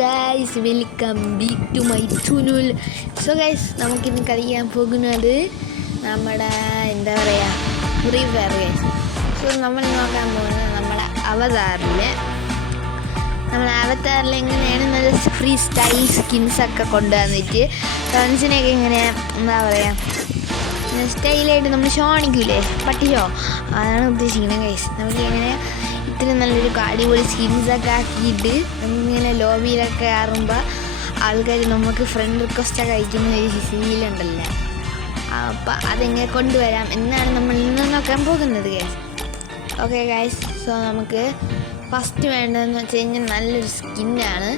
Guys, welcome back to my channel. So guys, നമുക്കിന്ന് കളിക്കാൻ പോകുന്നത് നമ്മുടെ എന്താ പറയുക ഫ്രീ ഫയർ ഗൈസ്. സോ നമ്മൾ നോക്കാൻ പോകുന്നത് നമ്മുടെ അവതാറിൽ എങ്ങനെയാണ് നല്ല ഫ്രീ സ്റ്റൈൽ സ്കിൻസൊക്കെ കൊണ്ടുവന്നിട്ട് ഫ്രണ്ട്സിനെയൊക്കെ ഇങ്ങനെ എന്താ പറയുക സ്റ്റൈലായിട്ട് നമ്മൾ ഷോ കാണിക്കൂലേ, പട്ടി ഷോ, അതാണ് ഉദ്ദേശിക്കുന്നത് ഗൈസ്. നമുക്ക് എങ്ങനെ ഇത്ര നല്ലൊരു അടിപൊളി സ്കിൻസൊക്കെ ആക്കിയിട്ട് നമുക്കിങ്ങനെ ലോബിയിലൊക്കെ കയറുമ്പോൾ ആൾക്കാർ നമുക്ക് ഫ്രണ്ട് റിക്വസ്റ്റൊക്കെ അയക്കുന്ന ഒരു ഫീലുണ്ടല്ലോ, അപ്പം അതെങ്ങനെ കൊണ്ടുവരാം എന്നാണ് നമ്മൾ ഇന്ന് നോക്കാൻ പോകുന്നത് ഗൈസ്. ഓക്കെ ഗൈസ്, സോ നമുക്ക് ഫസ്റ്റ് വേണ്ടതെന്ന് വെച്ച് കഴിഞ്ഞാൽ നല്ലൊരു സ്കിന്നാണ്.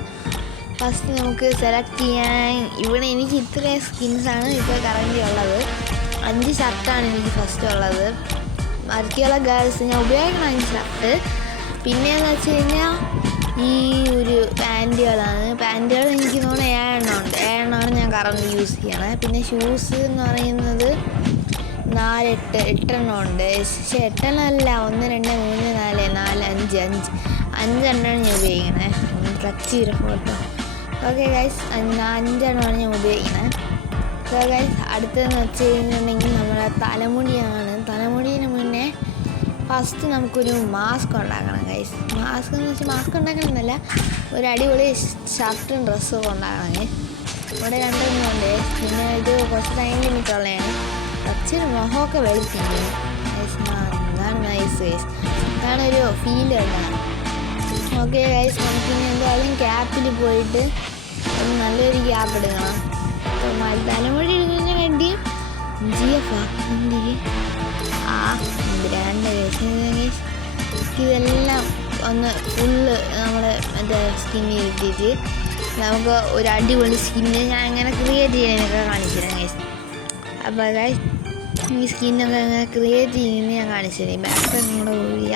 ഫസ്റ്റ് നമുക്ക് സെലക്ട് ചെയ്യാൻ ഇവിടെ എനിക്ക് ഇത്രയും സ്കിൻസാണ് ഇപ്പോൾ കറൻറ്റ് ഉള്ളത്. 5 ഷർട്ടാണ് എനിക്ക് ഫസ്റ്റ് ഉള്ളത്. ബാക്കിയുള്ള ഗേൾസ് ഞാൻ ഉപയോഗിക്കണം 5 ഷർട്ട്. പിന്നെയെന്ന് വെച്ച് കഴിഞ്ഞാൽ ഈ ഒരു പാൻറ്റുകൾ എനിക്ക് തോന്നുന്നു 7 ഉണ്ട്. 7 ഞാൻ കറണ്ട് യൂസ് ചെയ്യണത്. പിന്നെ ഷൂസ് എന്ന് പറയുന്നത് 8 ഉണ്ട്. പക്ഷേ 8 അല്ല, 1 2 3 4 5 5 ഞാൻ ഉപയോഗിക്കണേ. ടച്ച് ചെയ്ത ഫോട്ടോ. ഓക്കെ ഗൈസ്, 5 ഞാൻ ഉപയോഗിക്കണേ. സോ ഗൈസ്, അടുത്തതെന്ന് വെച്ച് കഴിഞ്ഞിട്ടുണ്ടെങ്കിൽ നമ്മുടെ തലമുടിന് മുന്നേ ഫസ്റ്റ് നമുക്കൊരു മാസ്ക് ഉണ്ടാക്കണം ഗൈസ്. മാസ്ക് ഉണ്ടാക്കണമെന്നല്ല, ഒരു അടിപൊളി ഷർട്ടും ഡ്രസ്സും ഉണ്ടാക്കണം. ഇവിടെ 2 ഉണ്ട്. പിന്നെ ഇത് കുറച്ച് ടൈം ലിമിറ്റുള്ളതാണ്. കുറച്ചൊരു മുഖമൊക്കെ വെളുപ്പിക്കും ഗൈസ്. അതാണ് നൈസ് ഗൈസ്, അതാണ് ഒരു ഫീൽ ഉണ്ടാകും. ഓക്കെ ഗൈസ്, നമുക്കിനി എന്തായാലും ക്യാപ്പിൽ പോയിട്ട് നല്ലൊരു ക്യാപ്പ് എടുക്കണം. തലമുടി എടുക്കുന്നതിന് വേണ്ടി ബ്രാൻഡ് ഗൈസ്. ഇതെല്ലാം ഒന്ന് ഫുള്ള് നമ്മുടെ മറ്റേ സ്കിന്നിൽ ഇട്ടിട്ട് നമുക്ക് ഒരു അടിപൊളി സ്കിന്ന് ഞാൻ എങ്ങനെ ക്രിയേറ്റ് ചെയ്യാനൊക്കെ കാണിച്ചു തരാം ഗൈസ്. അപ്പോൾ ഗൈസ്, ഈ സ്കിന്നൊക്കെ എങ്ങനെ ക്രിയേറ്റ് ചെയ്യുന്നത് ഞാൻ കാണിച്ചു തരാം. ബാക്ക് കൂടെ പോവുക,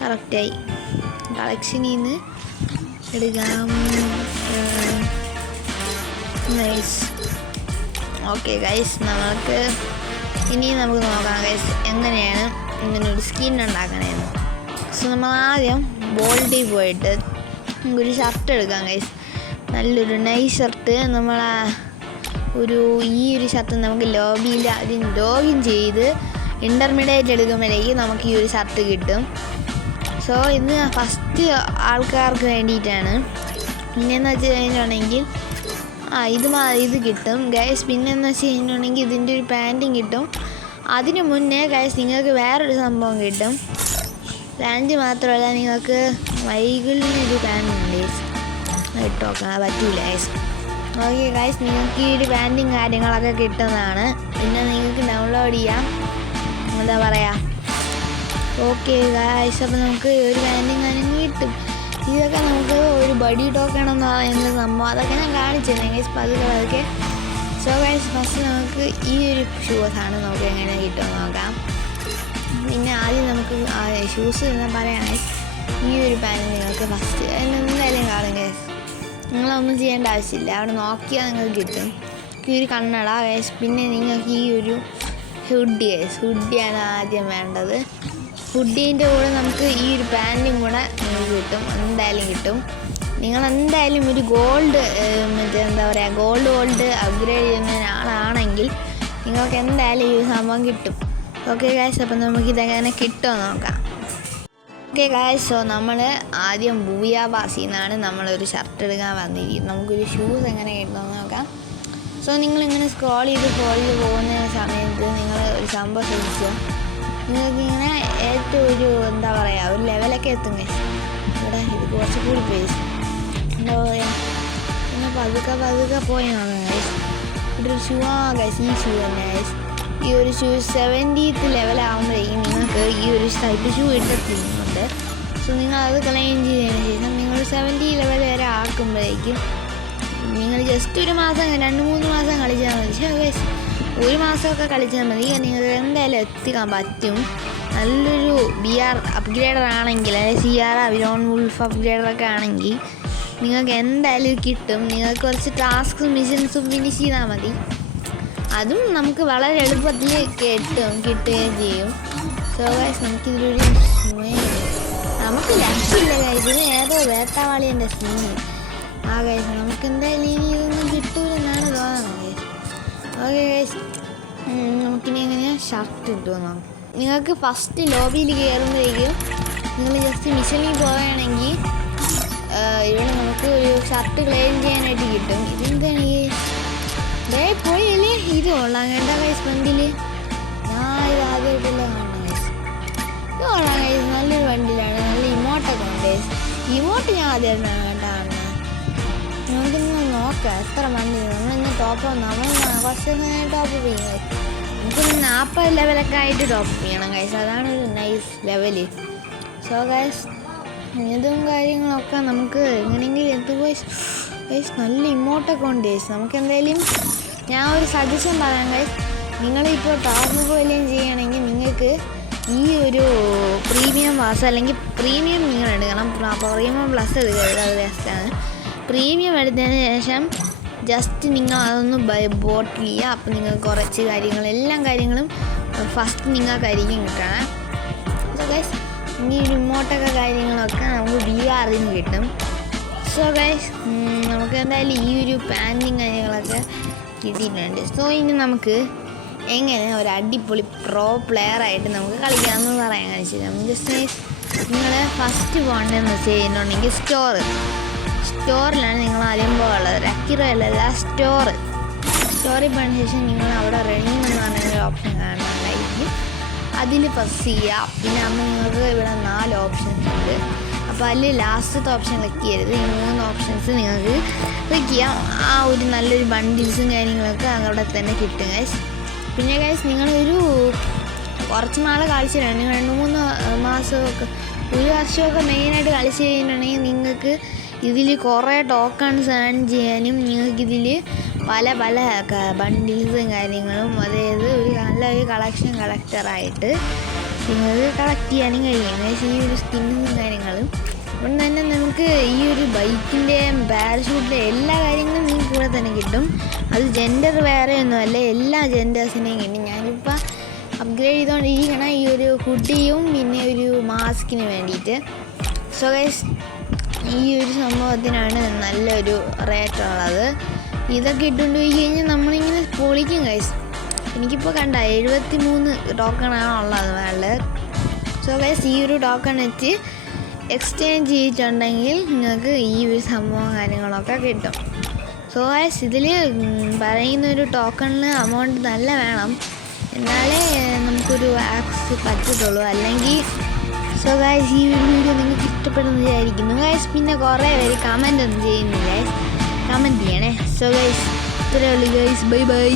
കറക്റ്റായി കളക്ഷനിൽ നിന്ന് എടുക്കാം ഗൈസ്. ഓക്കെ ഗൈസ്, നമുക്ക് നോക്കാം ഗൈസ് എങ്ങനെയാണ് ഇങ്ങനൊരു സ്കിൻ ഉണ്ടാക്കണേന്ന്. സോ നമ്മൾ ആദ്യം ബോൾഡിൽ പോയിട്ട് നമുക്കൊരു ഷർട്ട് എടുക്കാം ഗൈസ്. നല്ലൊരു നൈസ് ഷർട്ട്. ഈ ഒരു ഷർട്ട് നമുക്ക് ലോബിയിൽ ആദ്യം ലോഗിൻ ചെയ്ത് ഇൻ്റർമീഡിയറ്റ് എടുക്കുമ്പോഴേക്ക് നമുക്ക് ഈ ഒരു ഷർട്ട് കിട്ടും. സോ ഇത് ഫസ്റ്റ് ആൾക്കാർക്ക് വേണ്ടിയിട്ടാണ്. പിന്നെയെന്ന് വെച്ച് കഴിഞ്ഞിട്ടുണ്ടെങ്കിൽ ഇത് കിട്ടും ഗൈസ്. പിന്നെയെന്ന് വെച്ച് കഴിഞ്ഞിട്ടുണ്ടെങ്കിൽ ഇതിൻ്റെ ഒരു പാൻറ്റും കിട്ടും. അതിന് മുന്നേ ഗൈസ് നിങ്ങൾക്ക് വേറൊരു സംഭവം കിട്ടും. പാൻറ്റ് മാത്രമല്ല, നിങ്ങൾക്ക് വൈകിളിനൊരു പാൻറ്റ് ഉണ്ട് ഗൈസ്, ഇട്ട് നോക്കാൻ പറ്റൂല ഗൈസ്. ഓക്കെ ഗൈസ്, നിങ്ങൾക്ക് ഈ ഒരു പാൻറ്റും കാര്യങ്ങളൊക്കെ കിട്ടുന്നതാണ്. പിന്നെ നിങ്ങൾക്ക് ഡൗൺലോഡ് ചെയ്യാം, എന്താ പറയുക. ഓക്കെ ഗൈസ്, അപ്പോൾ നമുക്ക് ഒരു പാൻറ്റും കാര്യങ്ങൾ കിട്ടും. ഇതൊക്കെ നമുക്ക് ഒരു ബഡി ടോക്കൺ എന്ന് പറയുന്ന സംഭവം, അതൊക്കെ ഞാൻ കാണിച്ചിരുന്നു ഗൈസ് പതുക്കെ. സോ ഗൈസ്, ഫസ്റ്റ് നമുക്ക് ഈ ഒരു ഷൂസാണ് നമുക്ക് എങ്ങനെ കിട്ടുമെന്ന് നോക്കാം. പിന്നെ ആദ്യം നമുക്ക് ഷൂസ് എന്ന് പറയുകയാണെങ്കിൽ ഈ ഒരു പാൻറ്റ് നിങ്ങൾക്ക് ഫസ്റ്റ് എന്തായാലും കാണും ഗൈസ്. നിങ്ങളൊന്നും ചെയ്യേണ്ട ആവശ്യമില്ല, അവിടെ നോക്കിയാൽ നിങ്ങൾക്ക് കിട്ടും. ഈ ഒരു കണ്ണട ഗൈസ്. പിന്നെ നിങ്ങൾക്ക് ഈ ഒരു ഹുഡിയാണ് ആദ്യം വേണ്ടത്. ഹുഡീൻ്റെ കൂടെ നമുക്ക് ഈ ഒരു പാൻറ്റും കൂടെ നിങ്ങൾക്ക് കിട്ടും, എന്തായാലും കിട്ടും. നിങ്ങൾ എന്തായാലും ഒരു ഗോൾഡ് അപ്ഗ്രേഡ് ചെയ്യുന്ന ആളാണെങ്കിൽ നിങ്ങൾക്ക് എന്തായാലും ഈ സംഭവം കിട്ടും. ഓക്കെ ഗൈസ്, അപ്പം നമുക്കിതെങ്ങനെ കിട്ടുമെന്ന് നോക്കാം. ഓക്കെ ഗൈസ്, സോ നമ്മൾ ആദ്യം ബൂയാബാസിൽ നിന്നാണ് നമ്മളൊരു ഷർട്ട് എടുക്കാൻ വന്നിരിക്കുന്നത്. നമുക്കൊരു ഷൂസ് എങ്ങനെ കിട്ടുമെന്ന് നോക്കാം. സോ നിങ്ങളിങ്ങനെ സ്ക്രോൾ ചെയ്ത് പോകുന്ന സമയത്ത് നിങ്ങൾ ഒരു സംഭവം ശ്രദ്ധിച്ചോ, നിങ്ങൾക്കിങ്ങനെ ഏറ്റവും ഒരു ലെവലൊക്കെ എത്തും ഗൈസ്. ഇവിടെ ഇത് കുറച്ച് കൂടി പേസ് എന്താ പറയുക, പിന്നെ പതുക്കെ പോയി നോക്കാം ഗൈസ്. ഇവിടെ ഒരു ഷൂ ഗൈസ്, ഈ ഷൂ തന്നെ ഗൈസ്. ഈ ഒരു ഷൂ 70th ലെവലാകുമ്പോഴേക്കും നിങ്ങൾക്ക് ഈ ഒരു ടൈപ്പ് ഷൂ ഇട്ടിട്ടുണ്ട്. സോ നിങ്ങളത് ക്ലെയിം ചെയ്തതിന് ശേഷം നിങ്ങൾ 70 ലെവൽ വരെ ആക്കുമ്പോഴേക്കും നിങ്ങൾ ജസ്റ്റ് ഒരു മാസം 2-3 മാസം കളിച്ചാൽ മതി. പക്ഷേ ഗൈസ്, 1 മാസമൊക്കെ കളിച്ചാൽ മതി, നിങ്ങൾക്ക് എന്തായാലും എത്തിക്കാൻ പറ്റും. നല്ലൊരു BR അപ്ഗ്രേഡർ ആണെങ്കിൽ, അതായത് CR വിലോൺ വുൾഫ് അപ്ഗ്രേഡറൊക്കെ ആണെങ്കിൽ നിങ്ങൾക്ക് എന്തായാലും കിട്ടും. നിങ്ങൾക്ക് കുറച്ച് ടാസ്കും മിഷൻസും ഫിനിഷ് ചെയ്താൽ മതി. അതും നമുക്ക് വളരെ എളുപ്പത്തിൽ കിട്ടുകയും ചെയ്യും. സോ ഗൈസ്, നമുക്കിതിലൊരു നമുക്ക് ലഭിച്ചില്ല ഗൈസ്. ഇത് ഏതോ വേട്ടാവാളിൻ്റെ സ്കിന്ന്, ആ ഗൈസ് നമുക്ക് എന്തായാലും ഇനി ഇതൊന്നും കിട്ടൂലെന്നാണ് തോന്നുന്നത്. ഓക്കെ ഗൈസ്, നമുക്കിനി എങ്ങനെയാണ് ഷർട്ട് കിട്ടുമെന്നോ. നിങ്ങൾക്ക് ഫസ്റ്റ് ലോബിയിൽ കയറുമ്പോഴേക്കും നിങ്ങൾ ജസ്റ്റ് മിഷനിൽ പോവുകയാണെങ്കിൽ ഇവിടെ നമുക്ക് ഒരു ഷർട്ട് ക്ലെയിം ചെയ്യാനായിട്ട് കിട്ടും. ഇതെന്താണ് പോയല്ലേ, ഇത് കൊള്ളാം കേട്ടോ ഗൈസ്. ഫ്രണ്ടിൽ ഞാൻ ഇത് ആദ്യമായിട്ടല്ല കാണുന്നത് ഗൈസ്. ഇത് കൊള്ളാം ഗൈസ്, നല്ലൊരു വണ്ടിയിലാണ്, നല്ല ഇമോട്ടൊക്കെ ഉണ്ട് ഗൈസ്. ഇമോട്ട് ഞാൻ ആദ്യമായിട്ടാണ് കേട്ടോ കാണുന്നത്. നമുക്കിന്ന് നോക്കാം എത്ര വണ്ടി നമ്മളിന്ന് നമ്മൾ കുറച്ച് ടോപ്പ് ചെയ്യുന്നത്. നമുക്കൊന്ന് 40 ലെവലൊക്കെ ആയിട്ട് ടോപ്പ് ചെയ്യണം ഗൈസ്, അതാണ് ഒരു നൈസ് ലെവല്. സോ ഗൈസ് ഇതും കാര്യങ്ങളൊക്കെ നമുക്ക് എങ്ങനെയെങ്കിലും എത്തുപോയി ഗൈസ്. നല്ല ഇമോട്ടൊക്കെ ഉണ്ട് ഗൈസ്. നമുക്ക് എന്തായാലും ഞാൻ ഒരു സജഷൻ പറയാം ഗൈസ്. നിങ്ങളിപ്പോൾ ടോപ്പ് പോലെയും ചെയ്യണമെങ്കിൽ നിങ്ങൾക്ക് ഈ ഒരു പ്രീമിയം പാസ് അല്ലെങ്കിൽ പ്രീമിയം നിങ്ങൾ എടുക്കണം. പ്രീമിയം പ്ലസ് എടുക്കരുത്, അത് വേസ്റ്റാണ്. പ്രീമിയം എടുത്തതിന് ശേഷം ജസ്റ്റ് നിങ്ങൾ അതൊന്ന് ബോട്ടിൽ ചെയ്യുക. അപ്പോൾ നിങ്ങൾക്ക് കുറച്ച് എല്ലാ കാര്യങ്ങളും ഫസ്റ്റ് നിങ്ങൾക്കായിരിക്കും കിട്ടണം. സോ ഗൈസ് ഇനി റിമോട്ടൊക്കെ കാര്യങ്ങളൊക്കെ നമുക്ക് VR ന് കിട്ടും. സോ ഗൈസ് നമുക്ക് എന്തായാലും ഈ ഒരു പാൻറ്റും കാര്യങ്ങളൊക്കെ കിട്ടിയിട്ടുണ്ട്. സോ ഇനി നമുക്ക് എങ്ങനെ ഒരു അടിപൊളി പ്രോ പ്ലെയറായിട്ട് നമുക്ക് കളിക്കാമെന്ന് പറയാൻ കഴിച്ചില്ല. ജസ്റ്റ് നിങ്ങൾ ഫസ്റ്റ് പോകേണ്ടതെന്ന് വെച്ച് കഴിഞ്ഞിട്ടുണ്ടെങ്കിൽ സ്റ്റോറിലാണ് നിങ്ങൾ ആദ്യം പോകുള്ളത്. അക്കിറല്ല സ്റ്റോറിൽ പോയതിനു ശേഷം നിങ്ങൾ അവിടെ റണ്ണിങ് എന്ന് പറഞ്ഞൊരു ഓപ്ഷൻ കാണാനായിരിക്കും. അതിൽ പ്രസ് ചെയ്യുക. പിന്നെ അന്ന് നിങ്ങൾക്ക് ഇവിടെ 4 ഓപ്ഷൻസ് ഉണ്ട്. അപ്പോൾ അതിൽ ലാസ്റ്റത്തെ ഓപ്ഷൻ ക്ലിക്ക് ചെയ്യരുത്. ഈ 3 ഓപ്ഷൻസ് നിങ്ങൾക്ക് ക്ലിക്ക് ചെയ്യാം. ആ ഒരു നല്ലൊരു ബണ്ടിൽസും കാര്യങ്ങളൊക്കെ അവിടെ തന്നെ കിട്ടും ഗൈസ്. പിന്നെ ഗൈസ് നിങ്ങളൊരു കുറച്ച് നാൾ കളിച്ചിട്ടുണ്ട്, 2-3 മാസമൊക്കെ 1 വർഷമൊക്കെ മെയിനായിട്ട് കളിച്ച് കഴിഞ്ഞിട്ടുണ്ടെങ്കിൽ നിങ്ങൾക്ക് ഇതിൽ കുറേ ടോക്കൺസ് ഏൺ ചെയ്യാനും നിങ്ങൾക്കിതിൽ പല ബണ്ടിൽസും കാര്യങ്ങളും, അതായത് നല്ലൊരു കളക്ടറായിട്ട് നിങ്ങൾക്ക് കളക്ട് ചെയ്യാനും കഴിയും. ഈ ഒരു സ്കിന്നും കാര്യങ്ങളും അതുകൊണ്ട് തന്നെ നമുക്ക് ഈ ഒരു ബൈക്കിൻ്റെയും പാരഷൂട്ടിൻ്റെ എല്ലാ കാര്യങ്ങളും നിങ്ങൾക്ക് ഇവിടെ തന്നെ കിട്ടും. അത് ജെൻഡർ വേറെ ഒന്നുമല്ല, എല്ലാ ജെൻഡേഴ്സിനെയും കിട്ടും. ഞാനിപ്പോൾ അപ്ഗ്രേഡ് ചെയ്തുകൊണ്ടിരിക്കണം ഈ ഒരു ഹുഡിയും പിന്നെ ഒരു മാസ്കിന് വേണ്ടിയിട്ട്. സോ ഗൈസ് ഈ ഒരു സംഭവത്തിനാണ് നല്ലൊരു റേറ്റ് ഉള്ളത്. ഇതൊക്കെ ഇട്ടുകൊണ്ട് പോയി കഴിഞ്ഞാൽ നമ്മളിങ്ങനെ പൊളിക്കും ഗൈസ്. എനിക്കിപ്പോൾ കണ്ട 73 ടോക്കണാണ് ഉള്ളത് വേൾഡ്. സോ ഗൈസ് ഈ ഒരു ടോക്കൺ വെച്ച് എക്സ്ചേഞ്ച് ചെയ്തിട്ടുണ്ടെങ്കിൽ നിങ്ങൾക്ക് ഈ ഒരു സംഭവം കാര്യങ്ങളൊക്കെ കിട്ടും. സോ ഗൈസ് ഇതിൽ പറയുന്നൊരു ടോക്കണിന് എമൗണ്ട് നല്ല വേണം, എന്നാലേ നമുക്കൊരു ആക്സ് പറ്റത്തുള്ളൂ, അല്ലെങ്കിൽ. സോ ഗൈസ് ഈ വീഡിയോ നിങ്ങൾക്ക് ഇഷ്ടപ്പെടുമെന്ന് വിചാരിക്കുന്നു ഗൈസ്. പിന്നെ കുറേ പേര് കമൻ്റ് ഒന്നും ചെയ്യുന്നില്ല ഗൈസ്, കമൻറ്റ് ചെയ്യണേ. സോ ഗൈസ് ഇത്രയേ ഉള്ളൂ ഗൈസ്, ബൈ ബൈ.